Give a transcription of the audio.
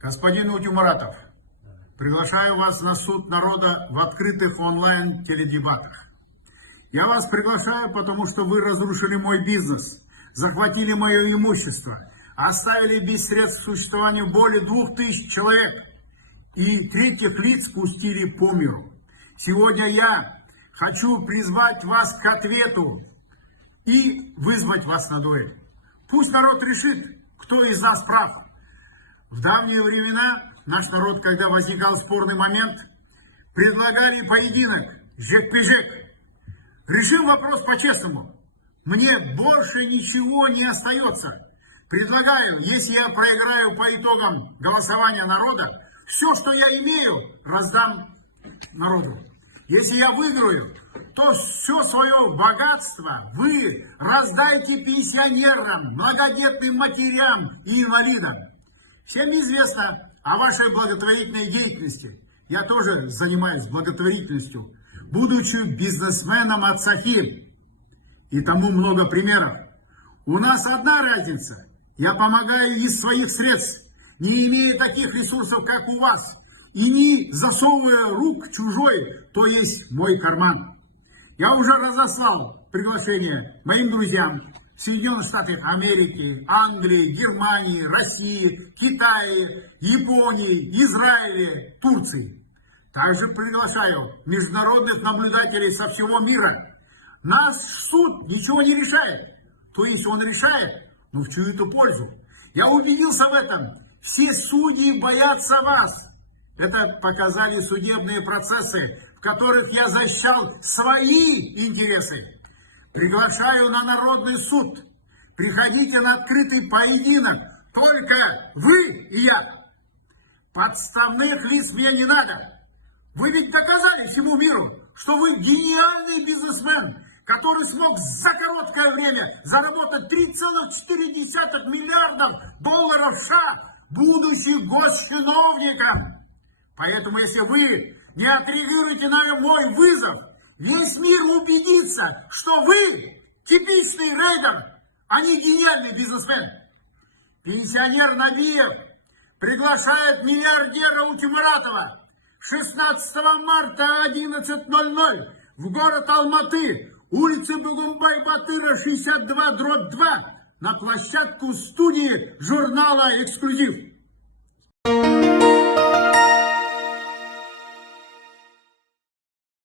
Господин Утюмаратов, приглашаю вас на суд народа в открытых онлайн-теледебатах. Я вас приглашаю, потому что вы разрушили мой бизнес, захватили мое имущество, оставили без средств к существованию более 2000 человек и третьих лиц пустили по миру. Сегодня я хочу призвать вас к ответу и вызвать вас на дуэль. Пусть народ решит, кто из нас прав. В давние времена наш народ, когда возникал спорный момент, предлагали поединок жек-пежек. Решим вопрос по-честному. Мне больше ничего не остается. Предлагаю, если я проиграю по итогам голосования народа, все, что я имею, раздам народу. Если я выиграю, то все свое богатство вы раздайте пенсионерам, многодетным матерям и инвалидам. Всем известно о вашей благотворительной деятельности. Я тоже занимаюсь благотворительностью, будучи бизнесменом от Софи. И тому много примеров. У нас одна разница. Я помогаю из своих средств, не имея таких ресурсов, как у вас, и не засовывая рук в чужой, то есть мой карман. Я уже разослал приглашение моим друзьям в Соединенных Штатах Америки, Англии, Германии, России, Китае, Японии, Израиле, Турции. Также приглашаю международных наблюдателей со всего мира. Наш суд ничего не решает. То есть он решает, но в чью-то пользу. Я убедился в этом. Все судьи боятся вас. Это показали судебные процессы, в которых я защищал свои интересы. Приглашаю на народный суд. Приходите на открытый поединок. Только вы и я. Подставных лиц мне не надо. Вы ведь доказали всему миру, что вы гениальный бизнесмен, который смог за короткое время заработать 3,4 миллиардов долларов США, будучи госчиновником. Поэтому, если вы не отреагируете на мой вызов, весь мир убедится, что вы типичный рейдер, а не гениальный бизнесмен. Пенсионер Набиев приглашает миллиардера Утюмаратова 16 марта 11:00 в город Алматы, улица Бугумбай-Батыра, 62/2, на площадку студии журнала «Эксклюзив».